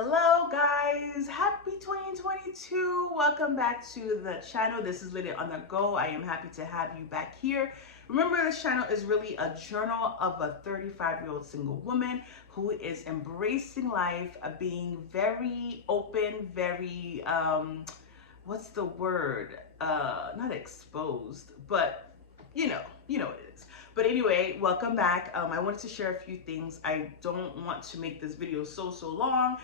Hello guys, happy 2022. Welcome back to the channel. This is Leleonthego. I am happy to have you back here. Remember, this channel is really a journal of a 35-year-old single woman who is embracing life, being very open, very what's the word? Not exposed, but you know what it is. But anyway, welcome back. I wanted to share a few things. I don't want to make this video so long,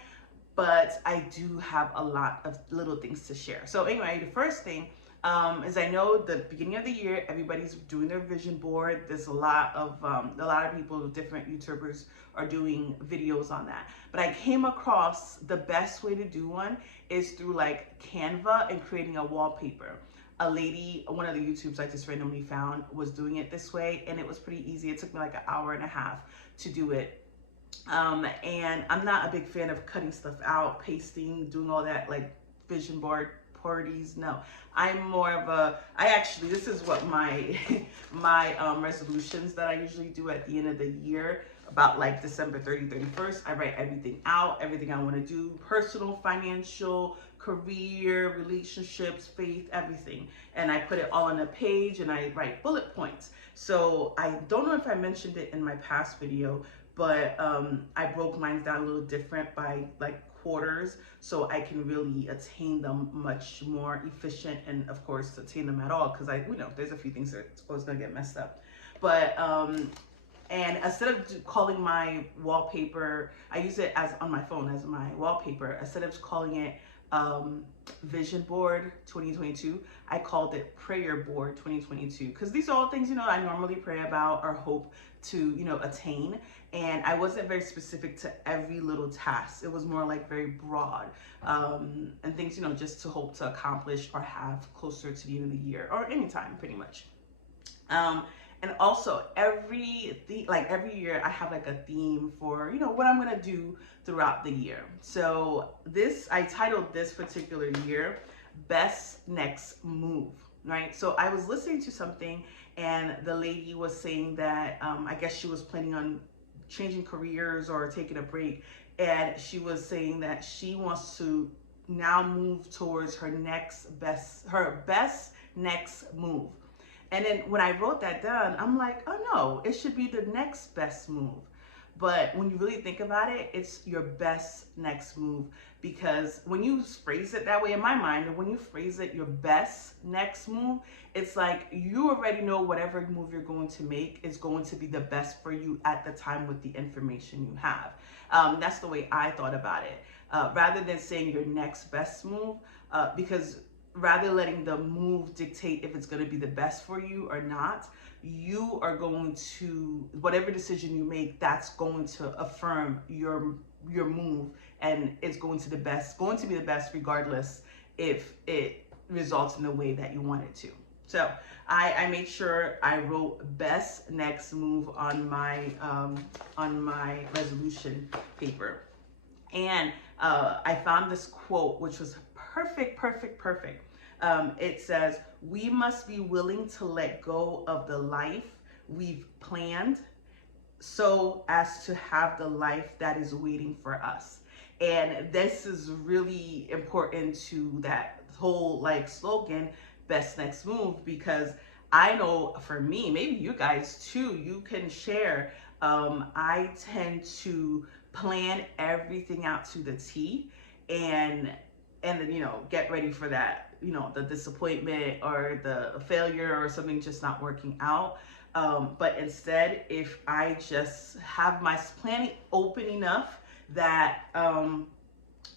but I do have a lot of little things to share. So anyway, the first thing is, I know the beginning of the year, everybody's doing their vision board. There's a lot of people, different YouTubers are doing videos on that. But I came across the best way to do one is through like Canva and creating a wallpaper. A lady, one of the YouTubes I just randomly found, was doing it this way, and it was pretty easy. It took me like an hour and a half to do it. And I'm not a big fan of cutting stuff out, pasting, doing all that like vision board parties. No, I'm more of this is what my resolutions that I usually do at the end of the year, about like December 31st. I write everything out, everything I want to do, personal, financial, career, relationships, faith, everything. And I put it all on a page and I write bullet points. So I don't know if I mentioned it in my past video, but I broke mine down a little different by like quarters, so I can really attain them much more efficient, and of course attain them at all, because there's a few things that are always gonna get messed up. But and instead of calling my wallpaper, I use it as on my phone as my wallpaper. Instead of calling it vision board 2022, I called it prayer board 2022, because these are all things I normally pray about or hope to attain, and I wasn't very specific to every little task. It was more like very broad, and things just to hope to accomplish or have closer to the end of the year or anytime, pretty much. And also every year I have like a theme for what I'm gonna do throughout the year. So I titled this particular year Best Next Move, right? So I was listening to something, and the lady was saying that I guess she was planning on changing careers or taking a break, and she was saying that she wants to now move towards her best next move. And then when I wrote that down, I'm like, oh no, it should be the next best move. But when you really think about it, it's your best next move, because when you phrase it that way, in my mind, when you phrase it your best next move, it's like you already know whatever move you're going to make is going to be the best for you at the time with the information you have. That's the way I thought about it, rather than saying your next best move, because rather letting the move dictate if it's going to be the best for you or not, you are going to, whatever decision you make, that's going to affirm your move, and it's going to be the best regardless if it results in the way that you want it to. So I made sure I wrote best next move on my resolution paper. And I found this quote, which was perfect. It says, "We must be willing to let go of the life we've planned so as to have the life that is waiting for us." And this is really important to that whole like slogan, best next move, because I know for me, maybe you guys too, you can share. I tend to plan everything out to the T, and then get ready for that, the disappointment or the failure or something just not working out. But instead, if I just have my planning open enough that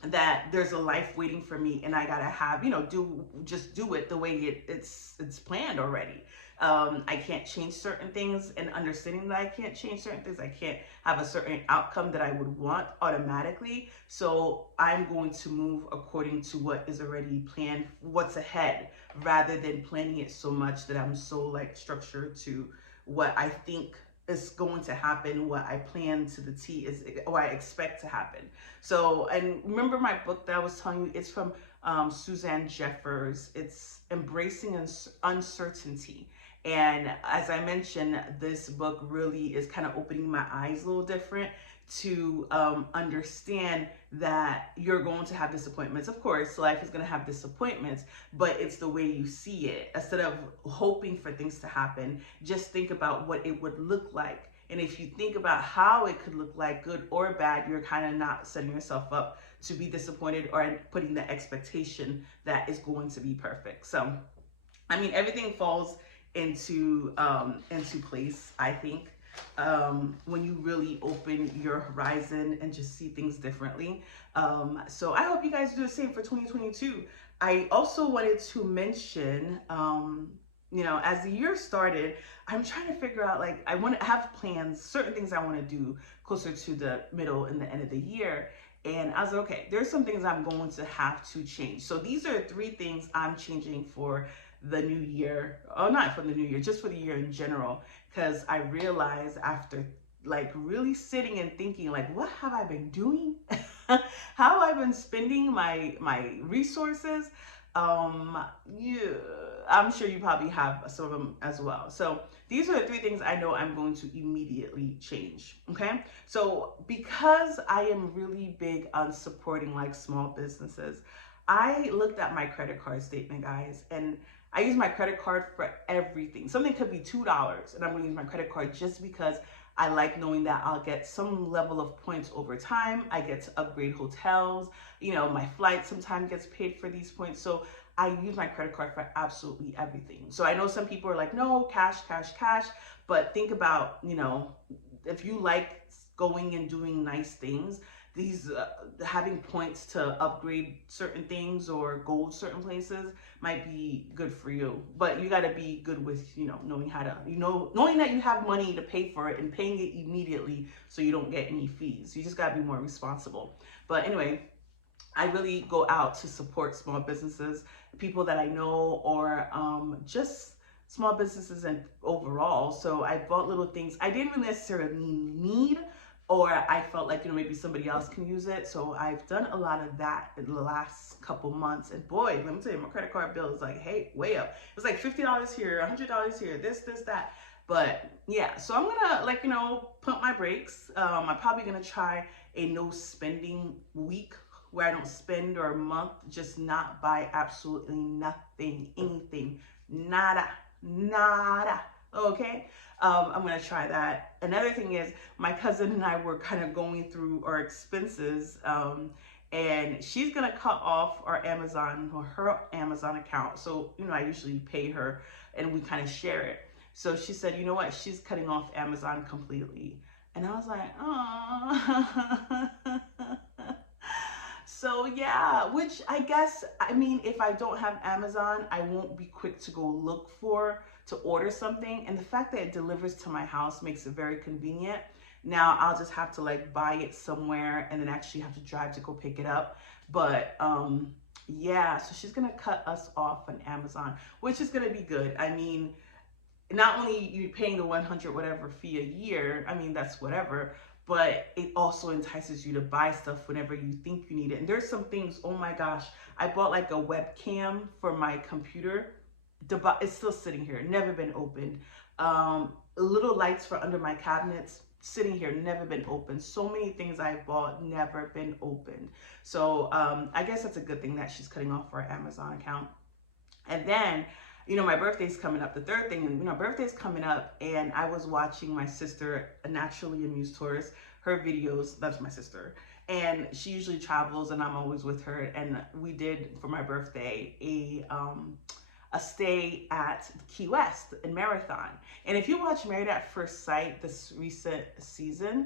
that there's a life waiting for me, and I gotta have do it the way it's planned already. I can't change certain things, and understanding that I can't change certain things, I can't have a certain outcome that I would want automatically. So I'm going to move according to what is already planned, what's ahead, rather than planning it so much that I'm so like structured to what I think is going to happen, what I plan to the T is what I expect to happen. So, and remember my book that I was telling you, it's from Suzanne Jeffers. It's Embracing Uncertainty. And as I mentioned, this book really is kind of opening my eyes a little different to understand that you're going to have disappointments. Of course, life is going to have disappointments, but it's the way you see it. Instead of hoping for things to happen, just think about what it would look like. And if you think about how it could look like, good or bad, you're kind of not setting yourself up to be disappointed or putting the expectation that is going to be perfect. So, I mean, everything falls into place, I think, when you really open your horizon and just see things differently. So I hope you guys do the same for 2022. I also wanted to mention, you know, as the year started, I'm trying to figure out, like, I want to have plans, certain things I want to do closer to the middle and the end of the year. And I was like, okay, there's some things I'm going to have to change. So these are 3 things I'm changing for the new year. Oh, not for the new year, just for the year in general. Because I realized after like really sitting and thinking, like, what have I been doing? How have I been spending my resources? Yeah, I'm sure you probably have some of them as well. So these are the 3 things I know I'm going to immediately change. Okay. So because I am really big on supporting like small businesses, I looked at my credit card statement, guys, and I use my credit card for everything. Something could be $2 and I'm going to use my credit card just because I like knowing that I'll get some level of points over time. I get to upgrade hotels. You know, my flight sometimes gets paid for these points. So I use my credit card for absolutely everything. So I know some people are like, no, cash, cash, cash. But think about, you know, if you like going and doing nice things, these having points to upgrade certain things or go certain places might be good for you. But you got to be good with, you know, knowing how to, you know, knowing that you have money to pay for it and paying it immediately so you don't get any fees. You just got to be more responsible. But anyway, I really go out to support small businesses, people that I know, or just small businesses and overall. So I bought little things I didn't really necessarily need, or I felt like, you know, maybe somebody else can use it. So I've done a lot of that in the last couple months. And boy, let me tell you, my credit card bill is like, hey, way up. It's like $50 here, $100 here, this, that. But yeah, so I'm gonna, like, you know, pump my brakes. I'm probably gonna try a no spending week where I don't spend, or a month, just not buy absolutely nothing, anything, nada, okay? I'm gonna try that. Another thing is, my cousin and I were kind of going through our expenses, and she's gonna cut off our Amazon, or her Amazon account. So, you know, I usually pay her and we kind of share it. So she said, you know what, she's cutting off Amazon completely. And I was like, oh. So yeah, which I guess, I mean, if I don't have Amazon, I won't be quick to go look to order something. And the fact that it delivers to my house makes it very convenient. Now I'll just have to like buy it somewhere and then actually have to drive to go pick it up. But yeah, so she's gonna cut us off on Amazon, which is gonna be good. I mean, not only you paying the 100 whatever fee a year, I mean, that's whatever, but it also entices you to buy stuff whenever you think you need it. And there's some things, oh my gosh, I bought like a webcam for my computer. It's still sitting here, never been opened. Little lights for under my cabinets, sitting here, never been opened. So many things I've bought, never been opened. So I guess that's a good thing that she's cutting off our Amazon account. And then, you know, my birthday's coming up. The third thing, you know, birthday's coming up, and I was watching my sister, a Naturally Amused Tourist, her videos. That's my sister, and she usually travels, and I'm always with her. And we did for my birthday a stay at Key West in Marathon. And if you watch Married at First Sight, this recent season,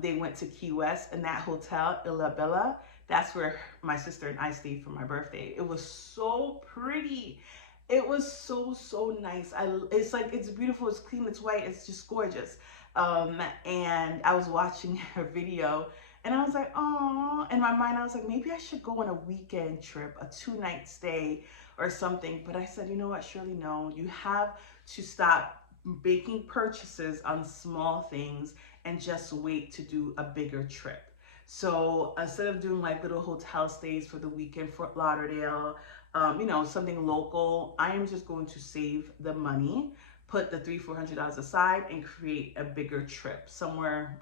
they went to Key West, and that hotel, Illa Bella, that's where my sister and I stayed for my birthday. It was so pretty. It was so nice. It's like, it's beautiful, it's clean, it's white, it's just gorgeous. And I was watching her video, and I was like, oh, in my mind, I was like, maybe I should go on a weekend trip, a 2-night stay or something. But I said, you know what, Shirley, no, you have to stop making purchases on small things and just wait to do a bigger trip. So instead of doing like little hotel stays for the weekend, Fort Lauderdale, you know, something local, I am just going to save the money, put the $300-400 aside and create a bigger trip somewhere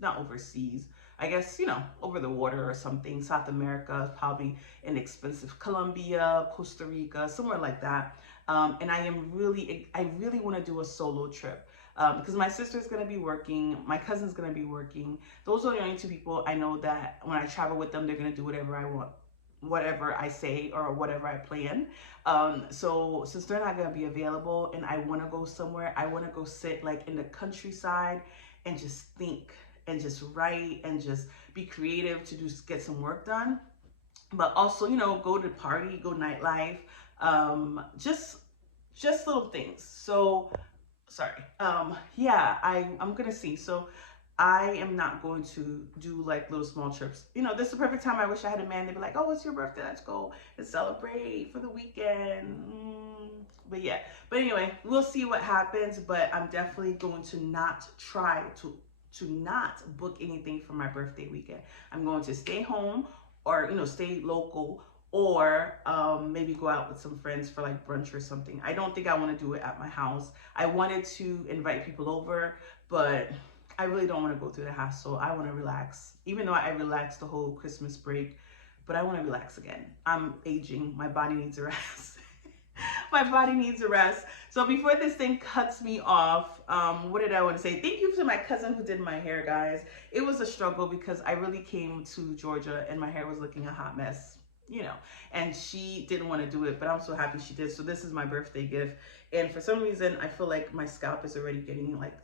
not overseas, I guess, you know, over the water or something. South America is probably inexpensive. Colombia, Costa Rica, somewhere like that. And I really want to do a solo trip. Because my sister's going to be working, my cousin's going to be working. Those are the only two people I know that when I travel with them, they're going to do whatever I want, whatever I say or whatever I plan. So since they're not going to be available and I want to go somewhere, I want to go sit like in the countryside and just think and just write and just be creative to get some work done. But also, you know, go to party, go nightlife, just little things. So sorry. Yeah, I'm gonna see. So I am not going to do like little small trips. You know, this is the perfect time. I wish I had a man. They'd be like, oh, it's your birthday. Let's go and celebrate for the weekend. But yeah, but anyway, we'll see what happens. But I'm definitely going to not try to not book anything for my birthday weekend. I'm going to stay home or, you know, stay local, or maybe go out with some friends for like brunch or something. I don't think I want to do it at my house. I wanted to invite people over, but I really don't want to go through the hassle. I want to relax, even though I relaxed the whole Christmas break, but I want to relax again. I'm aging. My body needs a rest. My body needs a rest. So before this thing cuts me off, what did I want to say? Thank you to my cousin who did my hair, guys. It was a struggle because I really came to Georgia and my hair was looking a hot mess, you know, and she didn't want to do it, but I'm so happy she did. So this is my birthday gift. And for some reason, I feel like my scalp is already getting like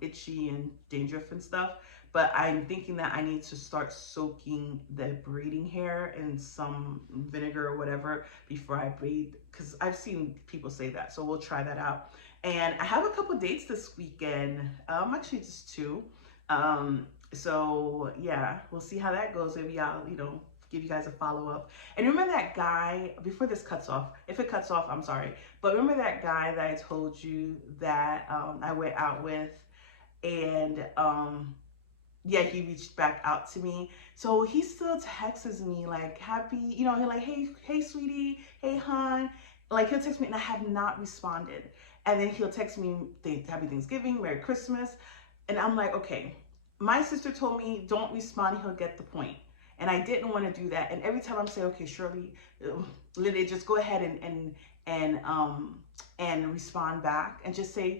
itchy and dandruff and stuff. But I'm thinking that I need to start soaking the braiding hair in some vinegar or whatever before I braid, because I've seen people say that. So we'll try that out. And I have a couple dates this weekend. Actually just two. So yeah, we'll see how that goes. Maybe I'll, you know, give you guys a follow-up. And remember that guy, before this cuts off, if it cuts off, I'm sorry, but remember that guy that I told you that I went out with, and yeah, he reached back out to me. So he still texts me like happy, you know, he's like, hey sweetie, hey hon. Like he'll text me and I have not responded. And then he'll text me happy Thanksgiving, Merry Christmas. And I'm like, okay, my sister told me don't respond, he'll get the point. And I didn't want to do that. And every time I'm saying, okay, Shirley, Lily, just go ahead and respond back and just say,